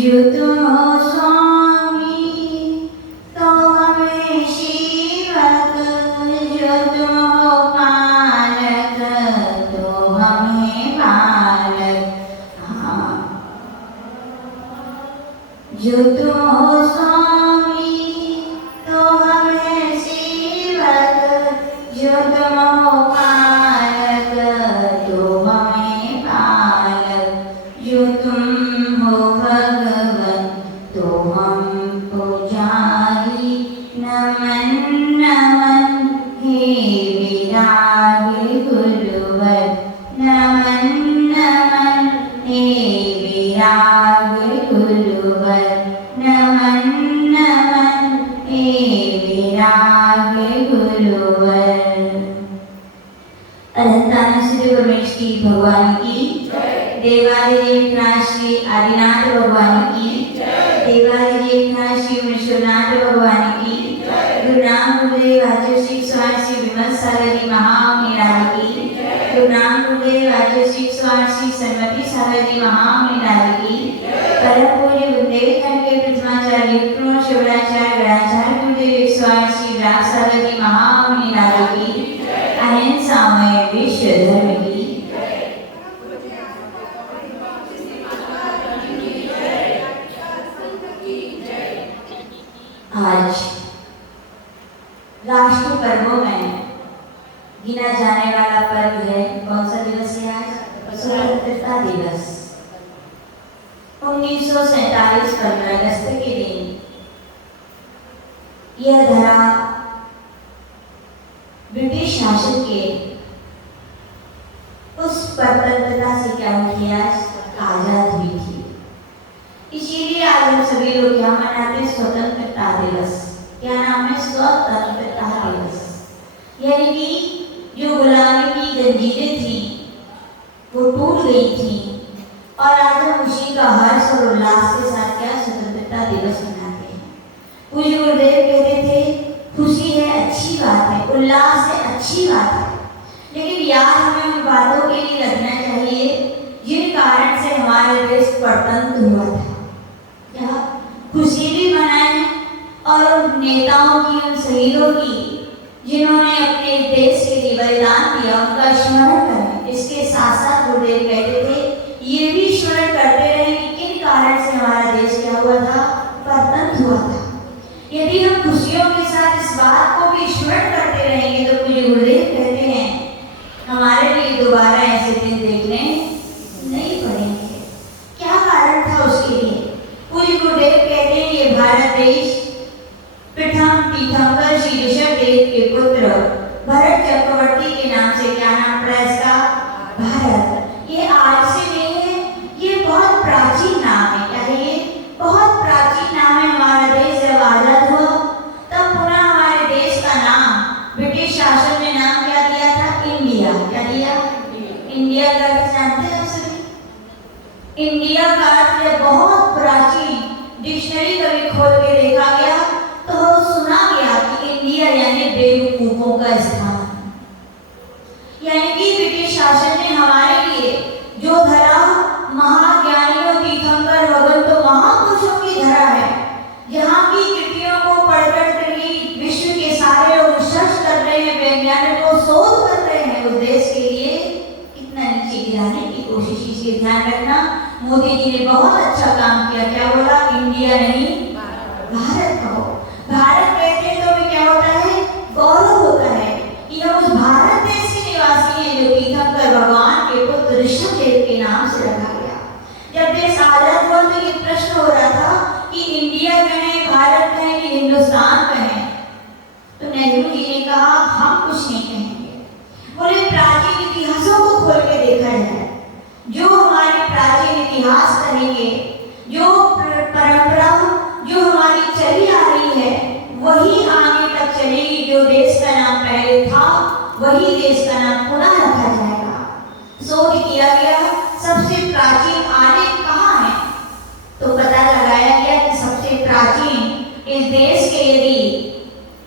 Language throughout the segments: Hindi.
जो तुम हो स्वामी तो हमें सेवक, जो तुम हो पालक तो हमें बालक। हाँ, जो तुम हो स्वामी तो हमें सेवक, जो तुम हो पालक तो हमें बालक। जो तुम हो भगवन तो हम पुजारी, नमन नमन हे विरागी गुरुवर, नमन नमन हे विरागी गुरुवर, नमन नमन हे विरागी गुरुवर। अनंतानंद श्री परमेश की भगवान की, देवादिदेव श्री आदिनाथ भगवान की, देवादिदेव श्री विश्वनाथ भगवान की, गुरु नाम गुरुदेव आचार्य श्री स्वामी श्री विमल सागर जी महामनिराज की, गुरु नाम गुरुदेव आचार्य श्री स्वामी श्री सन्मति सागर जी महामनिराज की, परम पूज्य बुद्धदेव खंड के प्रथमाचार्य पूर्ण शिवराचार्य गणाचार्य गुरुदेव स्वामी श्री राम सागर जी महामनिराज की, अहिंसामय विश्व धर्म की। आज राष्ट्रीय पर्वों में गिना जाने वाला पर्व है, कौन सा दिवस है आज? स्वतंत्रता दिवस। 1947 15 अगस्त के दिन यह धरा ब्रिटिश शासन के उस स्वतंत्रता से क्या हुई, आज आजाद हुई थी। इसीलिए आज हम सभी लोग क्या मनाते हैं? स्वतंत्रता दिवस। क्या नाम है? स्वतंत्रता दिवस। यानी कि जो गुलामी की जंजीरें थी वो टूट गई थी, और आज हम खुशी का हर्ष और उल्लास के साथ क्या स्वतंत्रता दिवस मनाते हैं। पूज्य गुरुदेव कहते थे खुशी है अच्छी बात है, उल्लास है अच्छी बात है, लेकिन याद हमें उन बातों के लिए रखना चाहिए जिन कारण से हमारा देश स्वतंत्र हुआ था। खुशी भी मनाएं और उन नेताओं की, उन शहीदों की जिन्होंने अपने देश के लिए बलिदान दिया, उनका स्मरण करें। इसके साथ साथ गुरुदेव कहते थे ये भी स्मरण करते रहे कि किन कारण से हमारा देश क्या हुआ था? स्वतंत्र हुआ था। यदि हम खुशियों के साथ इस बात को भी स्मरण करते रहेंगे तो पूज्य गुरुदेव कहते हैं हमारे लिए दोबारा ऐसे दिन देखने नहीं पड़ेंगे। क्या कारण था उसके लिए? पूज्य गुरुदेव कहते हैं ये भारत देश प्रथम तीर्थंकर श्री ऋषभदेव के पुत्र भरत चक्रवर्ती के नाम से क्या नाम पड़ा इसका? भारत। ये आज से नहीं है, ये बहुत प्राचीन नाम है। क्या है ये? बहुत प्राचीन नाम है। हमारा देश जब आजाद हुआ तब पुनः हमारे देश का नाम ब्रिटिश शासन ने नाम क्या दिया था? इंडिया। क्या दिया? इंडिया का अर्थ जानते हैं सभी? इंडिया का अर्थ है बहुत प्राचीन। डिक्शनरी कभी खोल के देखा गया तो सुना गया कि इंडिया यानी बेवकूफों का स्थान। यानी कि ब्रिटिश शासन ने हमारे लिए जो धरा महाज्ञानियों तीर्थंकर भगवान तो महापुरुषों की धरा है, जहाँ की कृतियों को पढ़कर विश्व के सारे लोग रिसर्च कर रहे हैं, वैज्ञानिकों शोध कर रहे हैं, उस देश के लिए कितना नीचे गिराने की कोशिश। इसलिए ध्यान रखना मोदी जी ने बहुत अच्छा काम किया। क्या बोला? इंडिया नहीं भारत कहो। भारत कहते हैं तो हमें क्या होता है? गौरव होता है कि हम उस भारत देश के निवासी हैं जो तीर्थंकर भगवान के पुत्र ऋषभदेव के नाम से रखा गया। जब देश आजाद हुआ तो ये प्रश्न हो रहा था कि इंडिया कहें, भारत कहें कि हिंदुस्तान कहें, तो नेहरू जी ने कहा हम कुछ नहीं कहेंगे। बोले प्राचीन इतिहासों को खोल के देखा जाए, जो हमारे प्राचीन इतिहास कहेंगे, जो परंपरा जो हमारी चली आ रही है वही आगे तक चलेगी। जो देश का नाम पहले था वही देश का नाम पुनः रखा जाएगा। शोध किया गया सबसे प्राचीन आलेख कहाँ है, तो पता लगाया गया कि सबसे प्राचीन इस देश के यदि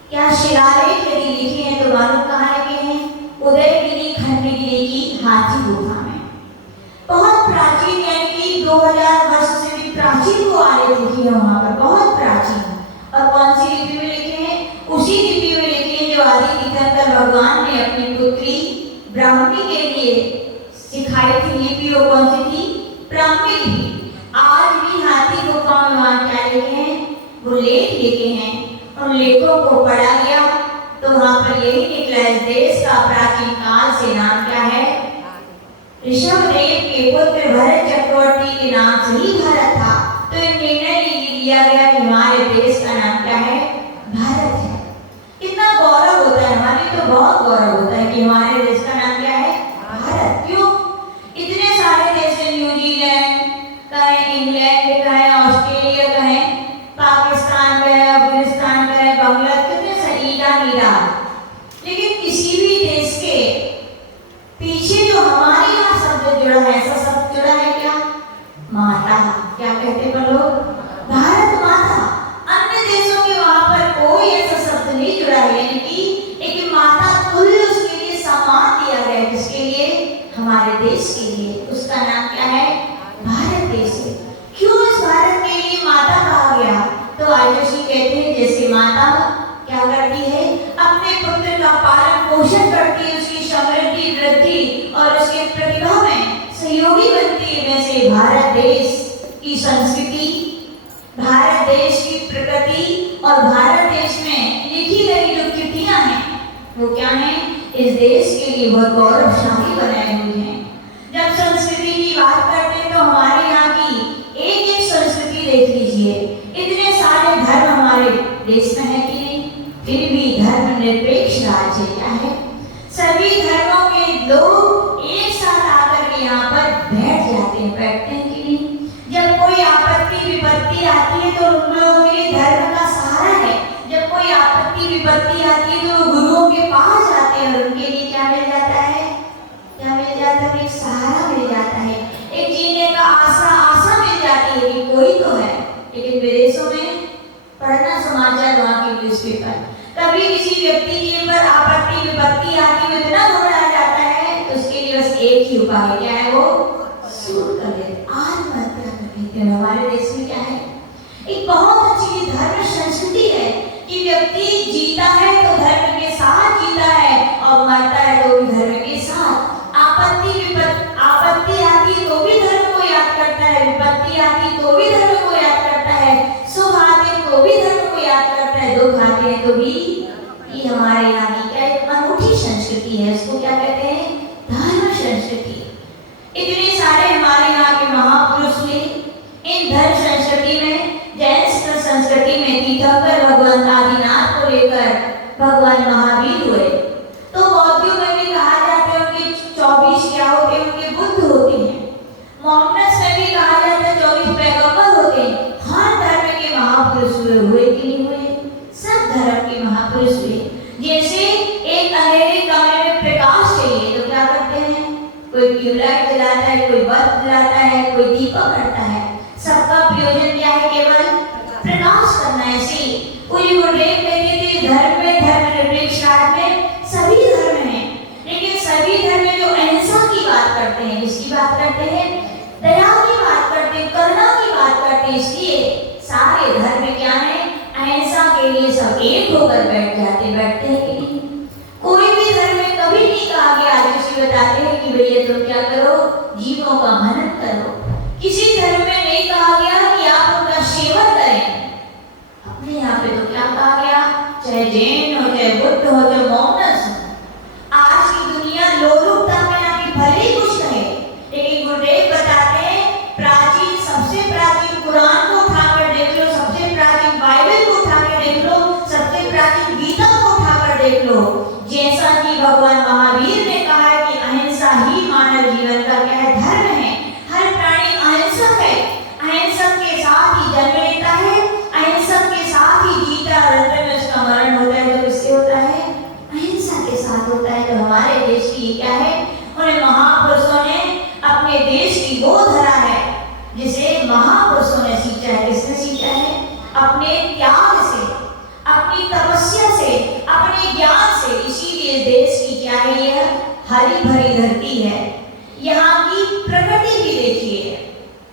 क्या शिलालेख यदि लिखे हैं तो मालूम कहाँ लिखे हैं? उदयगिरी खंडगिरी की हाथी गुफा में। बहुत प्राचीन, यानी कि 2000 वर्ष से भी प्राचीन वो लिपि है वहाँ पर, बहुत प्राचीन। और कौन सी लिपि में लिखे हैं? उसी लिपि में लिखे हैं जो आदि तीर्थंकर भगवान ने अपनी पुत्री ब्राह्मी के लिए सिखाई थी लिपि। वो कौन सी थी? ब्राह्मी लिपि। आज भी हाथी गुफा में वहाँ क्या लिखे हैं? वो लेख लिखे हैं। उन लेखों को पढ़ा गया तो वहाँ पर यही निकला, इस देश का प्राचीन काल से नाम क्या है? ऋषभदेव के पुत्र भरत चक्रवर्ती के नाम से ही भारत था। तो एक निर्णय लिया गया कि हमारे देश का नाम क्या है? भारत है। कितना गौरव होता है, हमारे तो बहुत गौरव होता है कि हमारे देश का नाम क्या है? भारत। क्यों? इतने सारे देश हैं, न्यूजीलैंड कहें, इंग्लैंड कहें, ऑस्ट्रेलिया कहें, पाकिस्तान कहें, अफगानिस्तान कहें, बांग्लादेश, कितने सरीगा नीरा, लेकिन किसी भी देश के पीछे जो हमारे यहाँ शब्द जुड़ा है, ऐसा शब्द जुड़ा है क्या? माता। क्या कहते हैं लोग? भारत माता। अन्य देशों के वहां पर कोई ऐसा शब्द नहीं जुड़ा है, यानी कि एक माता तुल्य उसके लिए सम्मान दिया गया। किसके लिए? हमारे देश के लिए। उसका नाम क्या है? भारत देश है। क्यों इस भारत के लिए माता कहा गया? तो आयुषी कहते हैं जैसे माता क्या करती है? अपने पुत्र का पालन पोषण करती है, उसकी समृद्धि वृद्धि और उसके प्रतिभा में सहयोगी बनती है। वैसे भारत देश की संस्कृति, भारत देश की प्रकृति और भारत देश में लिखी गई जो कृतियां हैं वो क्या है? इस देश के लिए बहुत गौरवशाली बनाए हुए हैं। जब संस्कृति की बात करते हैं तो हमारे यहाँ की एक एक संस्कृति देख लीजिए। इतने सारे धर्म हमारे देश में है कि नहीं? फिर भी धर्मनिरपेक्ष राज्य क्या है? सभी धर्मों के लोग एक साथ आकर के यहाँ पर बैठ जाते हैं। बैठते हैं कि नहीं? जब कोई आपत्ति विपत्ति आती है तो उन लोगों के लिए धर्म का सहारा है। जब कोई आपत्ति विपत्ति आती है तो गुरुओं के पास जाते हैं और उनके लिए क्या मिल जाता है? क्या मिल जाता है? एक सहारा मिल जाता है, एक जीने का आशा मिल जाती है कि कोई तो है। लेकिन विदेशों में पढ़ना समाचार, वहाँ के न्यूज़पेपर, कभी किसी व्यक्ति के ऊपर आपत्ति विपत्ति आती है, इतना घबरा जाता है तो उसके लिए बस एक ही उपाय है। क्या है वो? सूट कर लेते, आत्महत्या कर लेते हैं। हमारे देश में क्या है? एक बहुत अच्छी धर्म संस्कृति है कि व्यक्ति जीता है तो धर्म के साथ जीता है और मरता है तो भी धर्म के साथ। आपत्ति आती तो भी धर्म को याद करता है, विपत्ति आती तो भी धर्म को याद करता है, सुख आते तो भी धर्म को याद करता है, दुख आते हैं तो भी। ये हमारे यहाँ की क्या एक अनूठी संस्कृति है, इसको क्या कहते हैं? धर्म संस्कृति। इतने सारे हमारे यहाँ के महापुरुष हुए। इन धर्म संस्कृति में, जैन संस्कृति में तीर्थंकर भगवान आदिनाथ को लेकर भगवान महावीर हुए। तो बौद्धों में भी कहा जाता है उनके 24 क्या होते हैं? उनके बुद्ध होते हैं। मोहम्मद में भी कहा जाता है 24 पैगंबर होते हैं। हर धर्म के महापुरुष हुए कि नहीं हुए? सब धर्म के महापुरुष हुए। जैसे एक अंधेरे कमरे में प्रकाश चाहिए तो क्या करते हैं? कोई ट्यूबलाइट जलाता है, कोई बल्ब जलाता है, कोई दीपक करता है। सबका प्रयोजन क्या है? केवल प्रकाश करना है। ऐसे कोई गुरुदेव कहते थे धर्म में, धर्मनिरपेक्ष राज्य में सभी धर्म हैं, लेकिन सभी धर्म में जो अहिंसा की बात करते हैं, किसकी बात करते हैं? दया की बात करते हैं, करुणा की बात करते हैं। इसलिए सारे धर्म क्या है? अहिंसा के लिए सब एक होकर बैठते हैं कि नहीं? कोई भी धर्म में कभी नहीं कहा गया, आदिवासी बताते हैं कि भैया तुम क्या करो? जीवों का मनन करो। किसी धर्म में नहीं कहा गया कि आप उनका सेवन करें। अपने यहाँ पे तो क्या कहा गया? चाहे जैन हो, चाहे बुद्ध हो, चाहे मोहम्मद हो, आज की दुनिया लोलुपता में आके भले ही कुछ कहे, लेकिन गुरुदेव बताते हैं प्राचीन, सबसे प्राचीन कुरान को उठाकर देख लो, सबसे प्राचीन बाइबल को उठाकर देख लो, सबसे प्राचीन गीता को उठाकर देख लो। जैसा कि भगवान महावीर ने कहा है कि अहिंसा ही मानव जीवन का क्या है? धर्म है। हर प्राणी अहिंसक है, अहिंसक के साथ ही जन्म लेता है, अहिंसक के साथ ही जीता, अंत में उसका मरण होता है। तो किससे होता है? अहिंसा के साथ होता है। तो हमारे देश की क्या है? उन्हें महापुरुषों ने अपने देश की वो धरा है जिसे महापुरुषों ने सींचा है। किसने सींचा है? अपने त्याग से, अपनी तपस्या से, अपने ज्ञान से। इसीलिए देश की क्या है? यह हरी भरी धरती है। यहाँ की प्रकृति भी देखिए।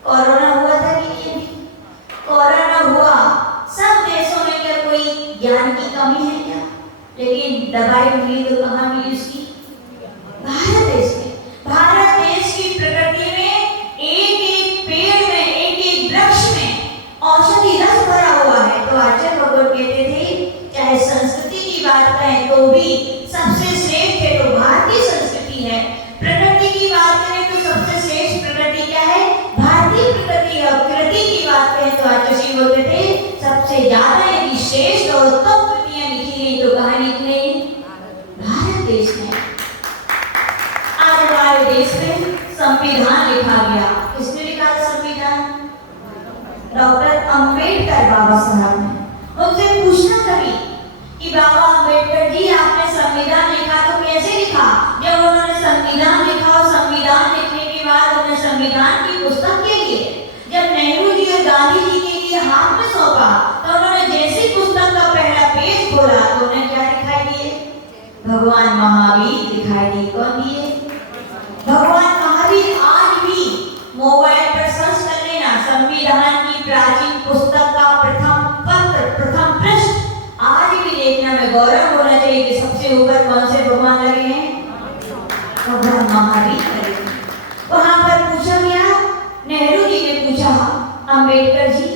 कोरोना हुआ था कि नहीं? कोरोना कमी है क्या? लेकिन दवाई मिली तो कहाँ मिली उसकी? भारत देश में। भारत देश की प्रकृति में एक एक पेड़ में, एक एक वृक्ष में औषधि रस भरा हुआ है। तो आचार्य भगवत कहते थे चाहे संस्कृति की बात करें तो भी सबसे श्रेष्ठ है तो भारतीय संस्कृति है। प्रकृति की बात करें तो सबसे श्रेष्ठ प्रकृति क्या है? भारतीय प्रकृति है। कृति की बात करें तो आचार्य श्री बोलते थे सबसे ज्यादा यदि श्रेष्ठ और उत्तम कृतियां लिखी गई तो कहाँ लिखी गई? भारत देश में। आज हमारे देश में संविधान लिखा गया। किसने लिखा था संविधान? डॉक्टर अंबेडकर बाबा साहब ने। उनसे पूछना कभी कि बाबा अंबेडकर जी आपने संविधान लिखा तो कैसे लिखा? जब उन्होंने संविधान लिखा और संविधान लिखने के बाद उन्होंने संविधान की पुस्तक के लिए जब नेहरू जी और गांधी जी के लिए हाथ में सौंपा तो उन्होंने जैसे पुस्तक का पहला पेज खोला तो उन्हें क्या दिखाई दिए? भगवान महावीर दिखाई दिए। कौन दिए? भगवान महावीर। आज भी मोबाइल पर सर्च कर लेना संविधान की प्राचीन पुस्तक का प्रथम पत्र, प्रथम पृष्ठ आज भी देखना में गौरव होना चाहिए कि सबसे ऊपर कौन से भगवान लगे हैं? भगवान महावीर लगे। वहां पर पूछा गया, नेहरू जी ने पूछा अंबेडकर जी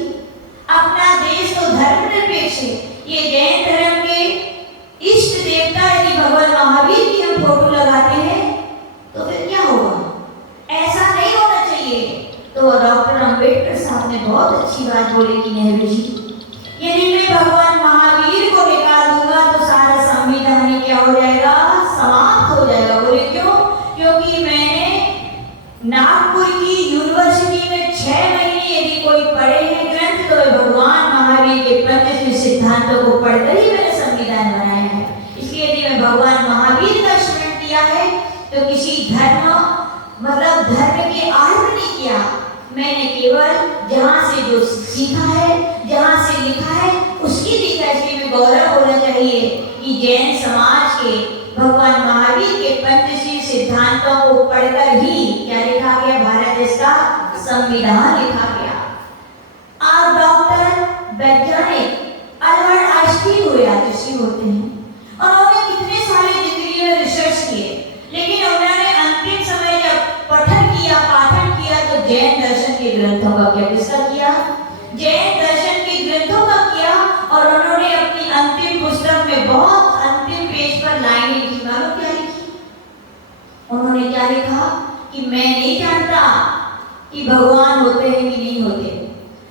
अपना देश तो धर्मनिरपेक्ष है, ये जैन धर्म के इष्ट देवता यदि भगवान महावीर की हम फोटो लगाते हैं तो फिर क्या होगा? ऐसा नहीं होना चाहिए। तो डॉक्टर अंबेडकर साहब ने बहुत अच्छी बात बोली कि नेहरू जी यदि मैं भगवान महावीर को निकाल दूंगा तो सारा संविधान ही क्या हो जाएगा? समाप्त हो जाएगा। बोले क्यों? क्योंकि मैंने नागपुर की यूनिवर्सिटी में 6 महीने यदि कोई पढ़े हैं ग्रंथ तो भगवान महावीर के पंचशील सिद्धांतों को पढ़कर ही मैंने संविधान बनाया है। इसलिए यदि मैं भगवान महावीर का स्मरण किया है तो किसी धर्म मतलब धर्म के आरंभ नहीं किया। मैंने केवल जहाँ से जो सीखा है, जहाँ से लिखा है उसकी लिखा। इसलिए में गौरव होना चाहिए कि जैन समाज के भगवान महावीर के पंचशील सिद्धांतों को पढ़कर ही क्या लिखा गया? भारत देश का संविधान लिखा गया। आप डॉक्टर वैज्ञानिक अल्बर्ट आइंस्टीन हुए, आदर्शी होते हैं, और उन्होंने कितने सारे जिंदगी में रिसर्च किए, लेकिन उन्होंने अंतिम समय जब पठन किया, पाठन किया तो जैन दर्शन के ग्रंथों का क्या? किसका किया? जैन दर्शन के ग्रंथों का किया। और उन्होंने अपनी अंतिम पुस्तक में बहुत अंतिम पेज पर लाइनें लिखी। मालूम क्या लिखी? उन्होंने क्या लिखा कि मैं नहीं जानता कि भगवान होते हैं कि नहीं होते,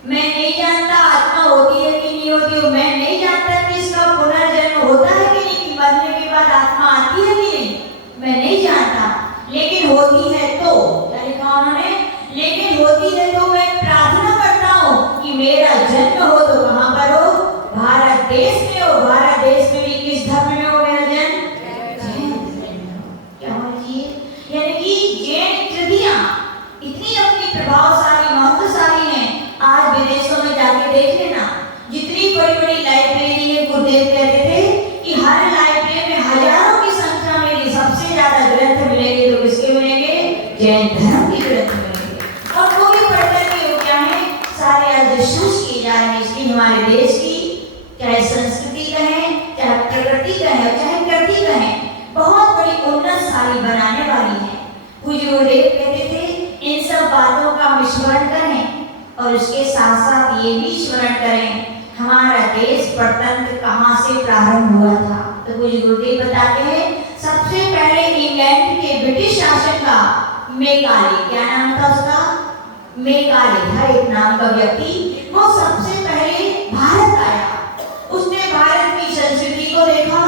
मैं नहीं जानता आत्मा होती है कि नहीं होती, मैं नहीं जानता कि इसका पुनर्जन्म होता है कि नहीं, कि मरने के बाद आत्मा आती है कि नहीं, मैं नहीं जानता, लेकिन होती है तो क्या लिखा उन्होंने? लेकिन होती है तो मैं प्रार्थना करता हूँ कि मेरा जन्म हो तो कहाँ पर हो? भारत देश में हो। भारत देश में भी किस धर्म में हो मेरा जन्म? क्या होती है? यानी कि जैन कृतियां इतनी अपनी प्रभावशाली, महत्वशाली हैं। आज विदेशों में जाके देख लेना, जितनी बड़ी बड़ी लाइब्रेरी है, गुरुदेव कहते थे कि हर लाइब्रेरी में हजारों की संख्या में सबसे ज्यादा ग्रंथ मिलेंगे तो किसके मिलेंगे? जैन धर्म के ग्रंथ मिलेंगे। और वो भी पढ़ने के योग्य हैं, सारे आज डिस्कस किए जा रहे हैं। इसलिए हमारे देश की चाहे संस्कृति कहें, चाहे प्रकृति कहें, चाहे कृति कहें, बहुत बड़ी उन्नतशाली बनाने वाली है। पूज्य गुरुदेव कहते थे इन सब बातों का स्मरण करें और उसके साथ साथ ये भी स्मरण करें हमारा देश परतंत्र कहाँ से प्रारंभ हुआ था। तो पूज्य गुरुदेव बताते हैं सबसे पहले इंग्लैंड के ब्रिटिश शासन का मेकाले, क्या नाम था उसका? मेकाले था एक नाम का व्यक्ति, वो सबसे पहले भारत आया। उसने भारत की संस्कृति को देखा,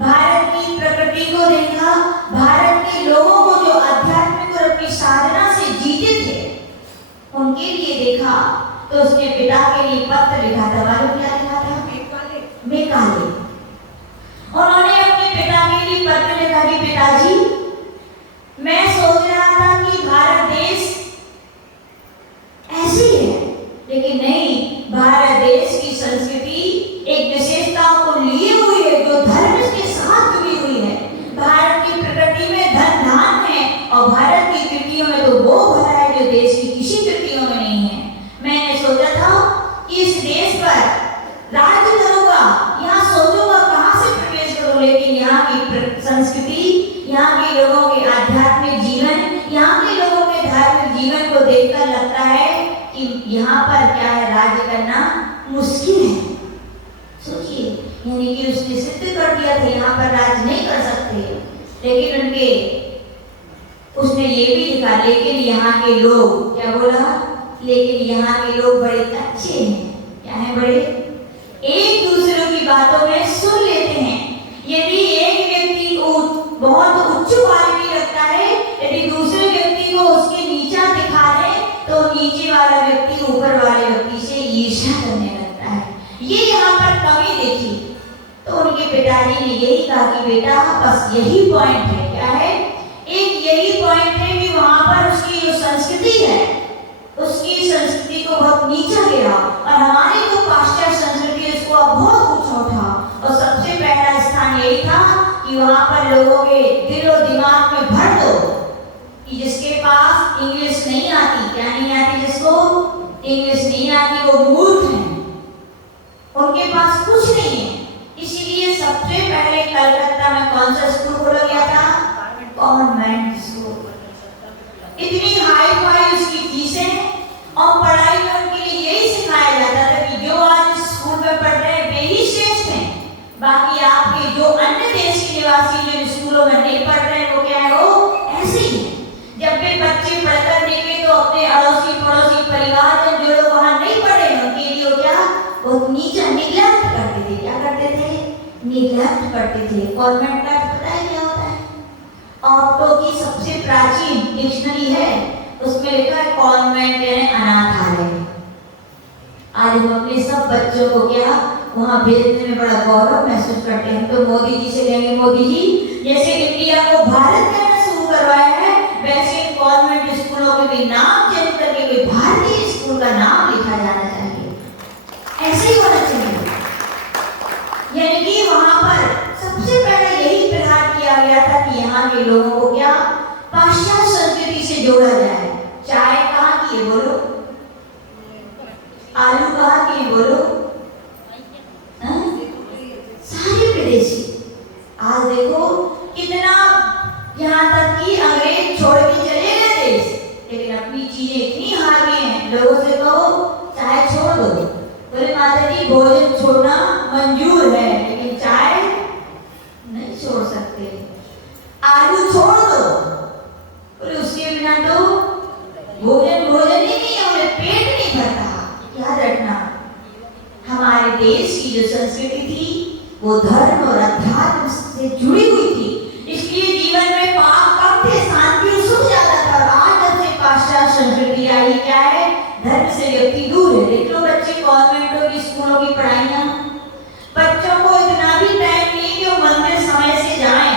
भारत की प्रकृति को देखा, भारत के लोगों को जो आध्यात्मिक और अपनी साधना से जीते थे उनके लिए देखा। तो उसने पिता के लिए पत्र लिखा था। मालूम क्या लिखा था? मेकाले। उन्होंने अपने पिता के लिए पत्र लिखा कि पिताजी मैं सोच रहा था कि भारत देश ऐसे ही है, लेकिन नहीं, भारत देश की संस्कृति एक विशेषताओं को लिए हुई है जो धर्म के साथ जुड़ी हुई है। भारत की प्रकृति में धन धान है और भारत की कृतियों में तो वो भरा है जो देश की किसी कृतियों में नहीं है। मैंने सोचा था कि इस देश पर राज्य करूंगा, यहाँ सोचूंगा यहाँ पर क्या है, राज्य करना मुश्किल है। सोचिए, यानी कि उसने सिद्ध कर दिया था यहाँ पर राज्य नहीं कर सकते, लेकिन उनके उसने ये भी लिखा, लेकिन यहाँ के लोग, क्या बोला, लेकिन यहाँ के लोग बड़े अच्छे हैं। क्या है, बड़े एक दूसरों की बातों में सुन लेते हैं। यदि एक व्यक्ति को बहुत उच्च क्वालिटी रखता है, यदि दूसरे व्यक्ति को उसके नीचा दिखा दे, तो नीचे वाला व्यक्ति ऊपर वाले व्यक्ति से ईर्ष्या करने लगता है। ये यहाँ पर कमी देखी, तो उनके पिताजी ने यही कहा कि बेटा बस यही पॉइंट है। क्या है, एक यही पॉइंट है कि वहां पर उसकी जो संस्कृति है, उसकी संस्कृति को बहुत नीचा गिरा, और हमारी जो पाश्चात्य संस्कृति है उसको बहुत ऊंचा उठा। और सबसे पहला स्थान यही था कि वहां पर लोगों के दिल और दिमाग में भर दो कि जिसके पास इंग्लिश नहीं आती, क्या नहीं आती, जिसको इंग्लिश नहीं आती वो मूर्ख है, उनके पास कुछ नहीं है। इसीलिए सबसे पहले कलकत्ता में कौन सा स्कूल खोला गया था, कॉन्वेंट स्कूल। इतनी हाई फाई उसकी फीसें, और पढ़ाई में उनके लिए यही सिखाया जाता था कि जो आज स्कूल में पढ़ रहे हैं वे ही श्रेष्ठ हैं, बाकी आपके जो अन्य देश के निवासी जो स्कूलों में नहीं पढ़ रहे हैं वो क्या है, वो ऐसे ही है। जब वे बच्चे पढ़कर देखे तो अपने अड़ोसी पड़ोसी परिवार में जो लोग वहां नहीं पढ़े उनके लिए क्या, वो नीचा निग्लेक्ट करते थे। क्या करते थे, निग्लेक्ट करते थे। कॉन्वेंट का पता है क्या होता है, ऑक्टो की सबसे प्राचीन डिक्शनरी है, उसमें लिखा है कॉन्वेंट यानी अनाथालय। आज हम अपने सब बच्चों को क्या वहां भेजने में बड़ा गौरव महसूस करते हैं। हम तो मोदी जी से कहेंगे, मोदी जी जैसे इंडिया को भारत कहना शुरू करवाया है, वैसे कॉन्वेंट स्कूलों के भी नाम चेंज करके कोई भारतीय स्कूल का नाम लिखा जाना चाहिए, ऐसे ही होना चाहिए। यानी कि वहां पर सबसे पहले यही प्रहार किया गया था कि यहाँ के लोगों को क्या, पाश्चात्य संस्कृति से जोड़ा जाए। चाय कहाँ की है बोलो, आलू कहाँ की है बोलो, सारे विदेशी। आज देखो कितना, यहाँ तक कि अंग्रेज छोड़ के चले गए देश, लेकिन अपनी चीजें इतनी हावी हैं, लोगों से कहो चाय छोड़ दो, बोले माता जी भोजन छोड़ना मंजूर है लेकिन चाय नहीं छोड़ सकते, आलू छोड़ दो, बोले उसके बिना तो भोजन ही नहीं है, बोले पेट नहीं भरता। याद रखना, हमारे देश की जो संस्कृति थी वो धर्म और अध्यात्म से जुड़ी हुई थी, इसलिए जीवन में पाप कम थे, शांति और सुख ज्यादा था। और आज जब से पाश्चात्य संस्कृति आई, क्या है, धर्म से व्यक्ति दूर है। देख लो बच्चे कॉन्वेंटों की स्कूलों की पढ़ाइयाँ, बच्चों को इतना भी टाइम नहीं कि वो मंदिर समय से जाएं,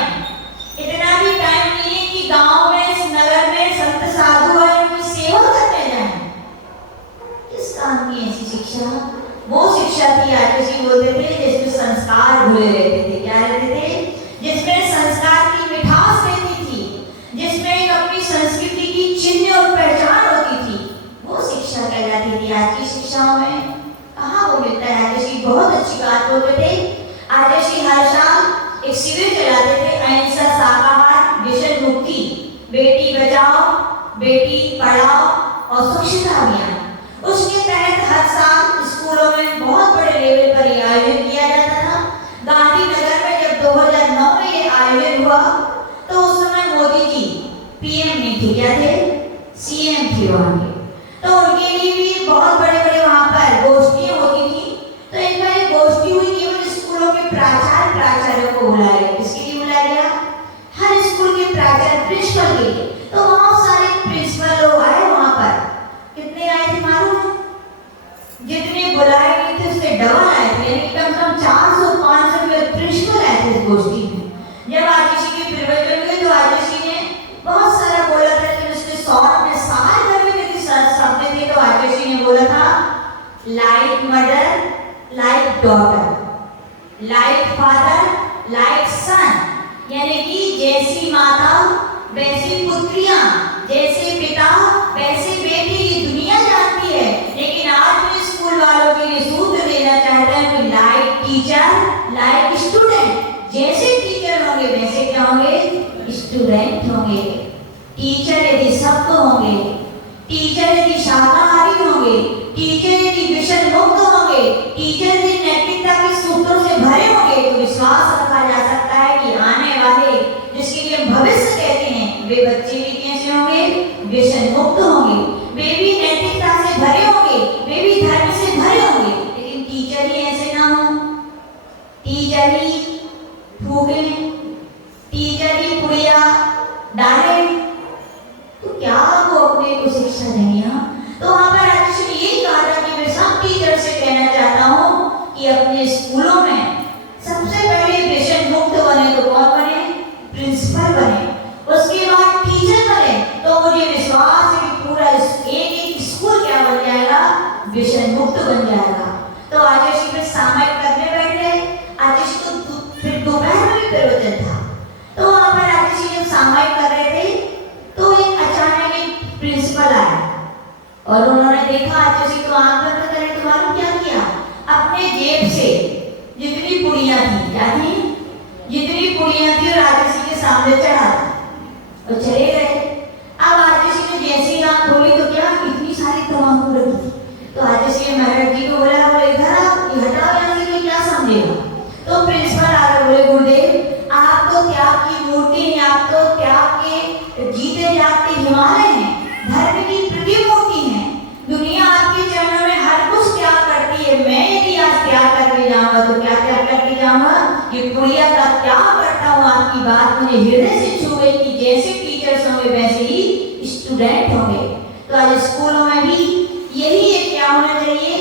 इतना भी टाइम नहीं है कि गांव में नगर में संत साधु आए उनकी सेवा करने जाएं। किस काम की ऐसी शिक्षा, वो शिक्षा थी आज किसी बोलते थे जिसमें संस्कार भूले रहते थे। क्या रहते थे, जिसमें संस्कार की मिठास रहती थी, जिसमें एक अपनी संस्कृति की चिन्ह और पहचान होती थी, वो शिक्षा कहलाती थी। आज की शिक्षाओं में कहाँ वो मिलता है। आदर्शी बहुत अच्छी बात बोलते थे, आदर्शी हर साल एक शिविर चलाते थे, अहिंसा शाकाहार विषय मुक्ति, बेटी बचाओ बेटी पढ़ाओ और स्वच्छता अभियान। उसके तहत हर साल स्कूलों में बहुत बड़े लेवल पर यह आयोजन किया जाता था। गांधीनगर में जब 2009 में ये आयोजन हुआ तो उस समय मोदी जी पीएम नहीं थे, क्या थे, सीएम थे वहां के, तो उनके लिए भी बहुत बड़े बड़े वहां पर गोष्ठियां होती थी। तो एक बार एक गोष्ठी हुई, केवल स्कूलों के प्राचार्यों को बुलाया गया। किसके लिए बुलाया गया, हर स्कूल के प्राचार्य प्रिंसिपल के लिए। तो वहां सारे प्रिंसिपल लोग आए, वहां पर कितने आए थे मालूम है, जितने बुलाए गए थे उससे डबल आए थे, यानी कम से कम 400-500 प्रिंसिपल आए थे इस गोष्ठी में। जब आदिशी के प्रवचन हुए तो आदिशी ने बहुत सारा बोला था, लेकिन उसके शॉर्ट में सारे धर्म के शब्द थे। तो आदिशी ने बोला था, like mother like daughter, like father like son, यानी कि जैसी माता वैसी पुत्रियां, जैसे पिता वैसे बेटी, ये दुनिया जानती है। लेकिन आज मैं स्कूल वालों के लिए सूत्र देना चाहता हूं कि लाइक टीचर लाइक स्टूडेंट, जैसे टीचर होंगे वैसे क्या होंगे, स्टूडेंट होंगे। टीचर यदि सत्य होंगे, टीचर यदि शाकाहारी होंगे, वे भी धर्म से भरे होंगे, लेकिन टीचर ही ऐसे ना हो, टीचर ही फूके, टीचर ही पुड़िया डाले, तो क्या वो अपने को शिक्षा देंगे? तो वहां पर राजेश ने यही कहा था कि मैं सब टीचर से कहना चाहता हूँ कि अपने स्कूलों में सबसे पहले व्यसन मुक्त बने तो कौन बने? प्रिंसिपल बने, उसके बाद टीचर बने, तो मुझे विश्वास है कि पूरा एक स्कूल क्या बन जाएगा? व्यसन मुक्त बन जाएगा। तो आज फिर सामयिक करने बैठ गए। आज तो फिर दोपहर में भी प्रवचन था, तो वहां पर आज जब सामयिक कर रहे थे तो एक अचानक एक प्रिंसिपल आया और उन्होंने देखा आज तो आंख बंद करे, तो मालूम क्या किया? अपने जेब से जितनी पुड़ियां थी, क्या थी? जितनी पुड़ियां थी राजेश के सामने चढ़ा और चले गए। अब राजेश ने जैसे ही आंख खोली तो क्या इतनी सारी तंबाकू रखी। तो राजेश ने महाराज जी को बोला, बोले इधर आओ, ये हटाओ यहाँ से, कोई क्या समझेगा? तो प्रिंसिपल आ गए, बोले गुरुदेव आप तो त्याग की मूर्ति हैं, आप तो त्याग के जीते जागते हिमालय हैं, धर्म की प्रतिमूर्ति हैं, दुनिया आपके चरणों में हर कुछ त्याग करती है। मैं यदि आज त्याग करके जाऊंगा तो क्या त्याग करके जाऊंगा? ये पुड़िया का त्याग करता हूँ। आपकी बात मुझे हृदय से छू गई कि जैसे टीचर्स होंगे वैसे ही स्टूडेंट होंगे। तो आज स्कूलों में भी यही है, क्या होना चाहिए?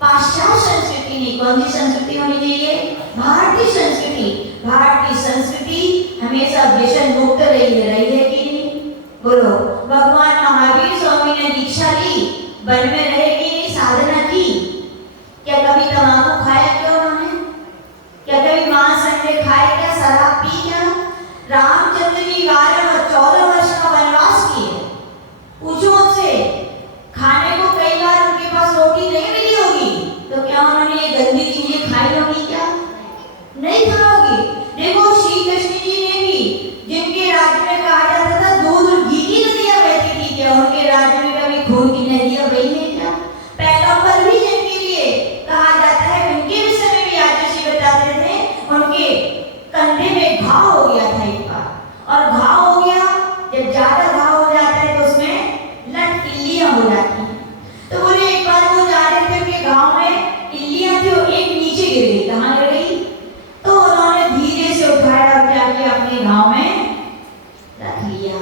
पाश्चात्य संस्कृति नहीं, कौन सी संस्कृति होनी चाहिए? भारतीय संस्कृति। भारतीय संस्कृति हमेशा व्यसन मुक्त रही है कि नहीं? बोलो। भगवान महावीर स्वामी ने दीक्षा ली, वन में रहे कि नहीं, साधना की, क्या कभी तंबाकू खाया क्या उन्होंने? क्या कभी मांस अंडे खाए क्या? शराब पी क्या? रामचंद्र जी 12 और 14 वर्ष का वनवास किए। पूछो उनसे, खाने को कई बार उनके पास रोटी नहीं मिली होगी, तो क्या उन्होंने ये गंदी चीजें खाई होगी? क्या नहीं खाई होगी? देखो श्री कृष्ण जी ने भी, जिनके राज्य में कहा जाता था दूध और घी की नदियां बहती थी, क्या उनके राज्य में कभी खून की नदियां बही है क्या? पैगंबर भी जिनके लिए कहा जाता है, उनके विषय में भी आचार्य बताते थे, उनके कंधे में घाव हो गया था एक बार, और घाव हो गया, जब ज्यादा घाव हो जाता है तो उसमें लट इल्लियां हो जाती हैं। तो बोले एक बार वो जा रहे थे, उनके गांव में इल्लियां थी और एक नीचे गिर गई। कहाँ गिर गई? तो उन्होंने धीरे से उठाया और क्या किया? अपने गांव में रख लिया।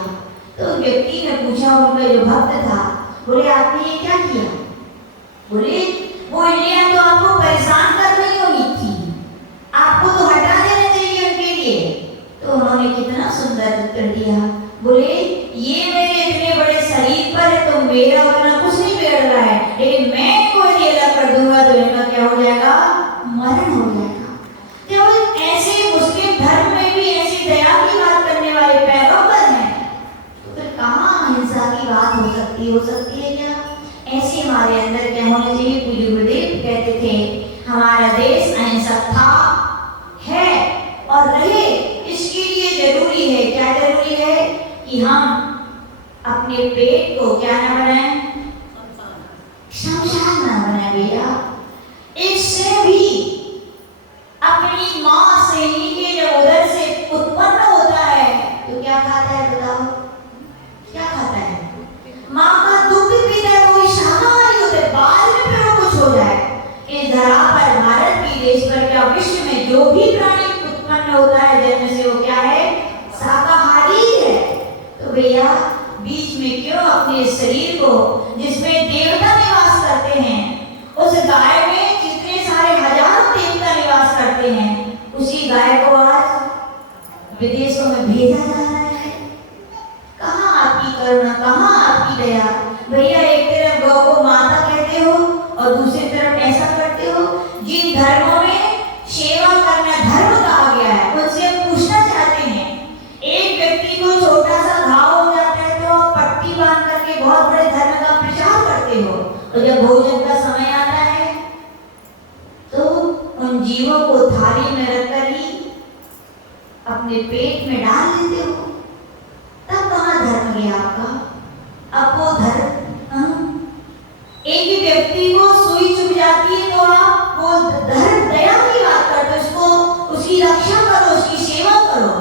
तो व्यक्ति ने पूछा, उनका जो भक्त था, बोले आपने ये क्या किया? बोले वो इल्लियां तो आपको परेशान कर रही होगी थी, आपको तो हटा देना चाहिए उनके लिए। तो उन्होंने कितना सुंदर उत्तर दिया, बोले ये मेरे इतने बड़े शरीर पर है तो मेरा उतना कुछ नहीं बिगड़ रहा है, लेकिन मैं कोई अलग कर दूंगा तो इनका क्या हो जाएगा? मरण हो जाएगा। तो ऐसे मुस्लिम धर्म में भी ऐसी दया की बात करने वाले पैगंबर हैं, तो फिर कहाँ अहिंसा की बात हो सकती है क्या? ऐसे हमारे अंदर क्या होना चाहिए? पूज्य गुरुदेव कहते थे हमारा देश अहिंसक था, है और रहे। इसके लिए जरूरी है, क्या जरूरी है? कि हम अपने पेट को क्या ना बनाएं? शमशान ना बनाए भैया। इससे भी अपनी माँ से ही के जब उधर से उत्पन्न होता है तो क्या खाता है? बताओ क्या खाता है? माँ का दूध पीता है, वो शाकाहारी होता है। बाद में फिर वो कुछ हो जाए, इस धरा पर, भारत की देश पर, क्या विश्व में जो भी प्राणी उत्पन्न होता है जन्म से, वो क्या है? शाकाहारी है। तो भैया बीच में क्यों अपने शरीर को, जिसमें देवता निवास करते हैं, उस गाय में जितने सारे हजारों देवता निवास करते हैं, उसी गाय को आज विदेशों में भेजा जा रहा है। कहाँ आपकी करुणा, कहाँ आपकी दया? भैया एक तरफ गौ को माता कहते हो और दूसरी तरफ ऐसा करते हो। जिन धर्मों में सेवा करना धर्म कहा गया है, उनसे हम पूछना चाहते हैं, एक व्यक्ति को छोटा सा घाव हो जाता है तो आप पट्टी बांध करके बहुत बड़े धर्म का प्रचार करते हो, और जब भोजन का समय आता है तो उन जीवों को थाली में रखकर ही अपने पेट में डाल देते हो। तब कहाँ धर्म गया आपका? अब वो धर्म, एक व्यक्ति को सुई चुभ जाती है तो आप वो धर्म दया की बात करते हो, उसको, उसकी रक्षा करो, उसकी सेवा करो,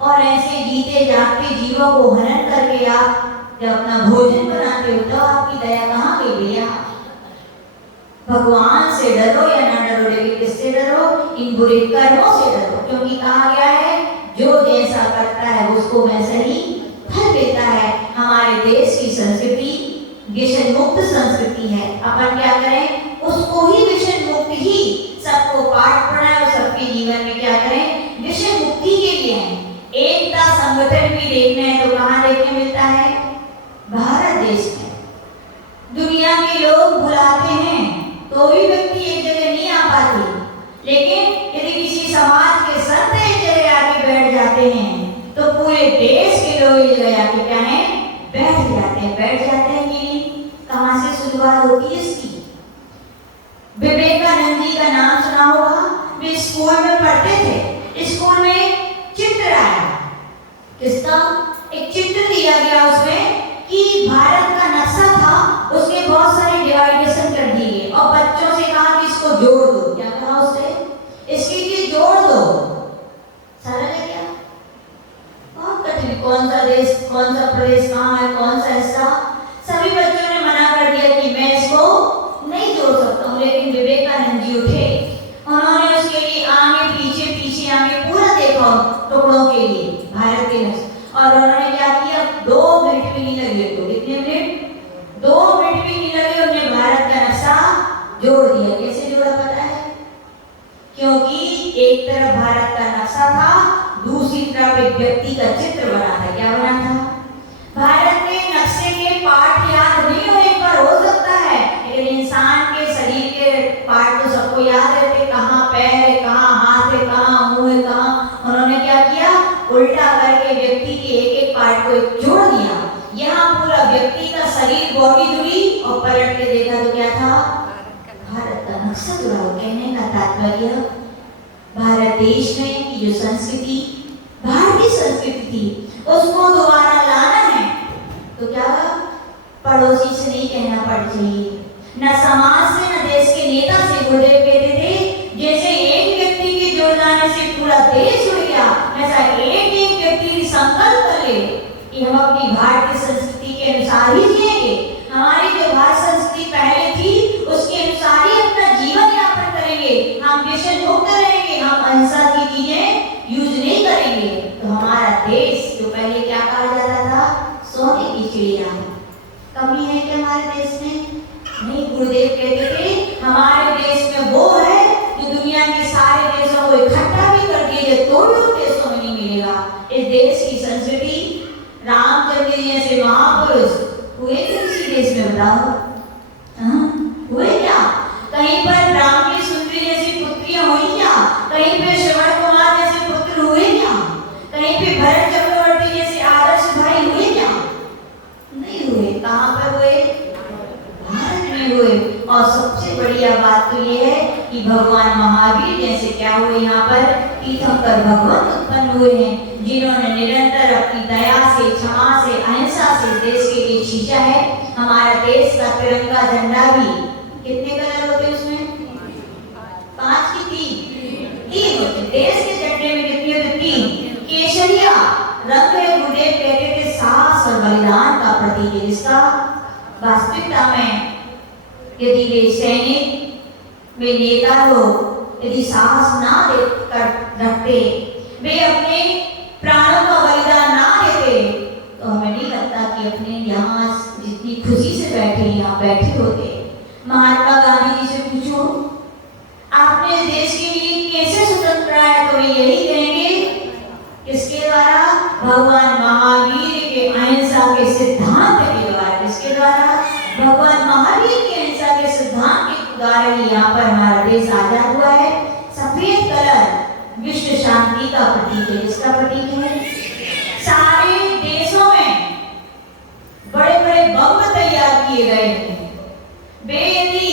और ऐसे जीते जागते जीवों को हनन करके आप जब अपना भोजन बनाते हो तो आपकी दया कहाँ गई भैया? भगवान से डरो या ना डरो, लेकिन किससे डरो? इन बुरे कर्मों से डरो, क्योंकि कहा गया है जो जैसा करता है उसको वैसा ही फल देता है। हमारे देश की संस्कृति व्यसन मुक्त संस्कृति है। अपन क्या करें? उसको ही व्यसन मुक्त ही सबको पाठ पढ़ाएं और सबके जीवन में क्या करें? व्यसन मुक्ति के लिए है। एकता संगठन भी देखना है तो कहाँ देखने मिलता है? भारत देश में। दुनिया के लोग बुलाते हैं तो भी व्यक्ति एक जगह नहीं आ पाते, लेकिन यदि किसी समाज के संत एक जगह आके बैठ जाते हैं तो पूरे देश के लोग एक जगह आके क्या है? बैठ जाते हैं। बैठ जाते हैं कि कहाँ से शुरुआत होती है इसकी? विवेकानंद जी का नाम सुना होगा। वे स्कूल में पढ़ते थे, स्कूल में चित्र आया। किसका? एक चित्र दिया गया उसमें कि भारत का नक्शा था, उसके बहुत सारे डिवाइडेशन कर दिए और बच्चों से कहा कि इसको जोड़ दो। क्या कहा उससे? इसके लिए जोड़ दो। सरल है क्या? बहुत कठिन। कौन सा देश, कौन सा प्रदेश कहाँ है, कौन सा हिस्सा? सभी बच्चों ने मना कर दिया कि मैं इसको नहीं जोड़ सकता हूँ, लेकिन विवेकानंद जी उठे, उन्होंने उसके लिए आगे पीछे पीछे आगे पूरा देखा टुकड़ों के लिए भारत के नक्शे, और उन्होंने क्या किया? 2 मिनट भी नहीं लगे। तो कितने मिनट? 2 मिनट भी नहीं लगे, उन्होंने भारत का नक्शा जोड़ दिया। कैसे जोड़ा पता है? क्योंकि एक तरफ भारत का नक्शा था, दूसरी तरफ एक व्यक्ति का चित्र बना था। क्या बना था? भारत के नक्शे के पार्ट याद नहीं हो, एक बार हो सकता है, लेकिन इंसान के शरीर के पार्ट तो सबको याद रहते, कहाँ पैर है, कहाँ हाथ है, कहाँ मुंह है, कहाँ। उन्होंने क्या किया? उल्टा करके व्यक्ति के एक एक पार्ट को जोड़ दिया। यहाँ पूरा व्यक्ति का शरीर बॉडी जुड़ी और पलट के देखा तो क्या था? भारत का नक्शा जुड़ा। कहने का तात्पर्य भारत देश में की जो संस्कृति, भारतीय संस्कृति थी, उसको दोबारा लाना है तो क्या? पड़ोसी से नहीं कहना पड़ चाहिए, न समाज से, न देश के नेता से। गुरुदेव कहते थे जैसे एक व्यक्ति के जुड़ जाने से पूरा देश जुड़ गया, वैसा एक एक व्यक्ति संकल्प कर ले कि हम अपनी भारतीय संस्कृति के अनुसार ही जिएंगे। हमारी जो भारतीय संस्कृति पहले थी उसके अनुसार ही अपना जीवन यापन करेंगे, हम व्यसन मुक्त रहेंगे, हम अहिंसा की चीजें यूज नहीं करेंगे, तो हमारा देश जो पहले क्या कहा जाता था? सोने की चिड़िया। कमी है कि हमारे देश में? नहीं। गुरुदेव कहते थे हमारे देश में वो है जो दुनिया के सारे देशों को इकट्ठा भी कर दिए तो भी उन देशों में नहीं मिलेगा। इस देश की संस्कृति, रामचंद्र जी जैसे महापुरुष हुए किसी देश में? बताओ हुए क्या? कहीं पर ब्राह्मणी सुंदरी जैसी पुत्रियां हुई क्या? कहीं पे श्रवण कुमार जैसे पुत्र हुए क्या? कहीं पे भरत चक्रवर्ती जैसे आदर्श भाई हुए क्या? नहीं हुए। कहाँ पर हुए? भारत में हुए। और सबसे बढ़िया बात तो ये है कि भगवान महावीर जैसे क्या हुए? यहाँ पर तीर्थंकर भगवान उत्पन्न हुए हैं, जिन्होंने निरंतर अपनी दया से, क्षमा से, अहिंसा से देश के लिए खींचा है। हमारा देश का तिरंगा झंडा भी कितने कलर होते हैं उसमें? 5 की 3 होते। देश के झंडे में कितने होते? 3। केसरिया रंग है। गुरुदेव कहते थे साहस और बलिदान का प्रतीक है, जिसका वास्तविकता में यदि वे सैनिक, वे नेता लोग यदि साहस ना रखते, वे अपने प्राणों का बलिदान ना देते, तो हमें नहीं लगता कि अपने यहाँ जितनी खुशी से बैठे यहाँ बैठे होते। महात्मा गांधी जी से पूछो आपने देश के लिए कैसे स्वतंत्र है, तो वे यही कहेंगे किसके द्वारा? भगवान महावीर के अहिंसा के सिद्धांत के द्वारा। किसके द्वारा? भगवान महावीर के अहिंसा के सिद्धांत के द्वारा ही यहाँ पर हमारा देश आजाद हुआ है। सफेद कलर विश्व शांति का प्रतीक है। किसका प्रतीक है? सारे देशों में बड़े बड़े बम तैयार किए गए हैं। बेयदि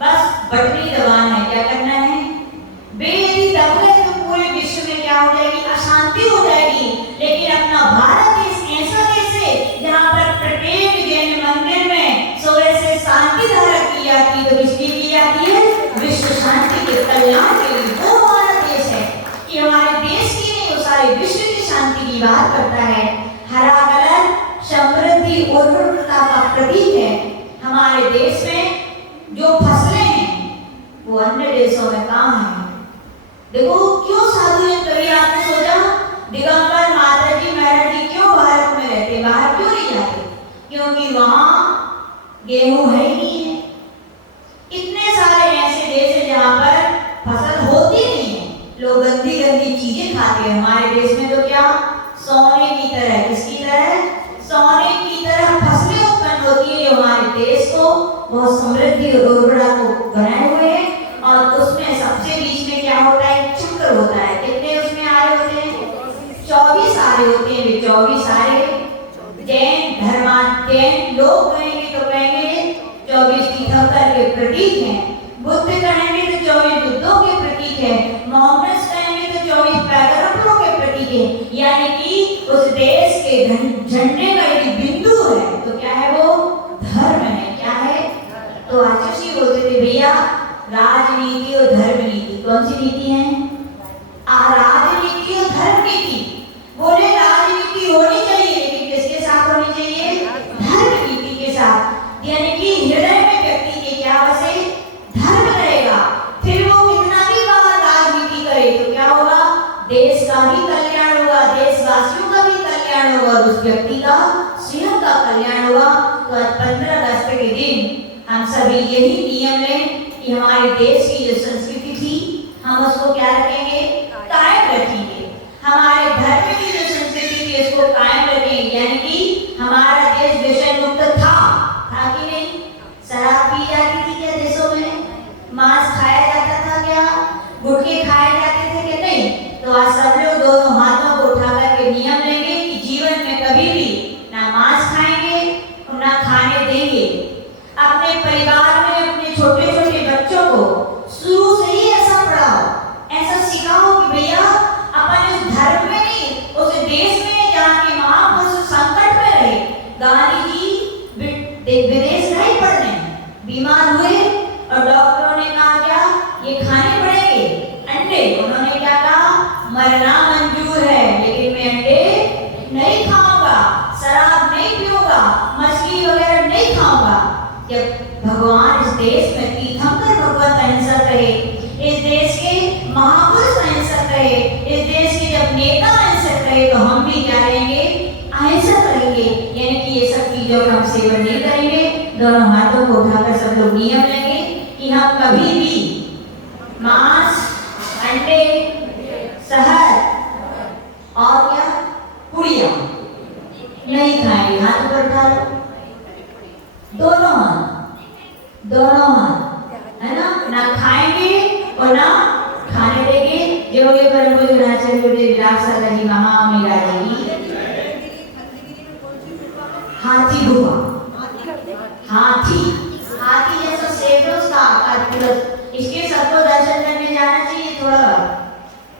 बस बटनी दबाना है, क्या करना है? बेयदि दब गए तो पूरे विश्व में क्या हो जाएगी? अशांति हो जाएगी। लेकिन अपना भारत देश ऐसा देश है जहाँ पर प्रत्येक जैन मंदिर में सुबह से शांति धारा की जाती है। तो किसकी की जाती है? विश्व शांति के कल्याण के लिए। वो हमारा देश है कि हमारे देश की नहीं, वो सारे विश्व की शांति की बात करता है। हरा कलर समृद्धि और उर्वरता का प्रतीक है। हमारे देश में जो फसल देखो क्यों साधु हैं, कभी आपने सोचा दिगंबर माता जी महाराज जी क्यों भारत में रहते, बाहर क्यों नहीं जाते? क्योंकि वहां गेहूं है ही नहीं है। इतने सारे ऐसे देश है जहां पर फसल होती नहीं है, लोग गंदी गंदी चीजें खाते हैं। हमारे देश में तो क्या सोने की तरह, किसकी तरह, सोने की तरह फसलें उत्पन्न होती है जो हमारे देश को बहुत समृद्धि और उर्वरा को बनाए हुए हैं। और उसमें सबसे बीच में क्या होता है, चक्र होता है। कितने उसमें आरे होते हैं, 24 आरे होते हैं। वे 24 आरे जैन जैन लोग कहेंगे तो कहेंगे 24 तीर्थंकर के प्रतीक हैं। बुद्ध कहेंगे तो 24 बुद्धों के प्रतीक है। मोहम्मद कहेंगे तो 24 पैगंबरों के प्रतीक है। यानी कि उस देश के झंडे का एक बिंदु है तो क्या है, वो धर्म है। क्या है? तो आचार्य जी बोलते थे भैया राजनीति और धर्म नीति कौन सी नीति है? राजनीति और धर्म नीति। बोले राजनीति होनी चाहिए लेकिन किसके साथ होनी चाहिए? धर्म नीति के साथ। यानी कि हृदय में व्यक्ति के क्या बसे, धर्म रहेगा। फिर वो कितना भी बाहर राजनीति करे तो क्या होगा, देश का भी कल्याण होगा, देशवासियों का भी कल्याण होगा, उस व्यक्ति का स्वयं का कल्याण होगा। तो आज 15 अगस्त के दिन हम सभी यही नियम लें कि हमारे देश की जो संस्कृति थी हम उसको क्या रखेंगे, कायम रखेंगे। हमारे धर्म की जो संस्कृति थी उसको कायम रखेंगे। यानी कि हमारा देश व्यसन मुक्त था कि नहीं? शराब पी जाती थी क्या देशों में? मांस खाया जाता था क्या? गुटखे खाए जाते थे कि नहीं? तो आज सब लोग दोनों हाथों को उठा करके नियम लेंगे कि जीवन में कभी भी ना मांस खाएंगे और ना खाने देंगे। अपने परिवार में अपने छोटे छोटे बच्चों को शुरू से ही ऐसा पढ़ाओ, ऐसा सिखाओ कि भैया अपन इस धर्म में नहीं, उस देश में जहाँ के महापुरुष संकट में रहे। गांधी जी विदेश गए पढ़ने, बीमार हुए और डॉक्टरों ने कहा क्या, ये खाने पड़ेंगे अंडे। उन्होंने क्या कहा, मरना मंजूर है लेकिन मैं अंडे नहीं खाऊंगा, शराब नहीं पीऊंगा, मछली वगैरह नहीं खाऊंगा। जब भगवान इस देश में तीर्थंकर भगवत अहिंसक रहे, इस देश के महापुरुष अहिंसक रहे, इस देश के जब नेता अहिंसक रहे तो हम भी क्या रहेंगे, अहिंसक रहेंगे। यानी कि ये सब चीजों का हम सेवन नहीं करेंगे। दोनों हाथों को उठाकर सब लोग नियम लेंगे कि हम कभी भी मांस, अंडे, शहद और क्या पुड़िया नहीं खाएंगे। हाथ ऊपर उठा लो, दोनों हाथ है ना खाएंगे और ना खाने देंगे। योगी परम पूज्य आचार्य गुरुदेव विलासागर जी महामेरा जी हाथी गुफा, हाथी जैसा शेर उसका आकार, इसके सबको दर्शन करने जाना चाहिए। थोड़ा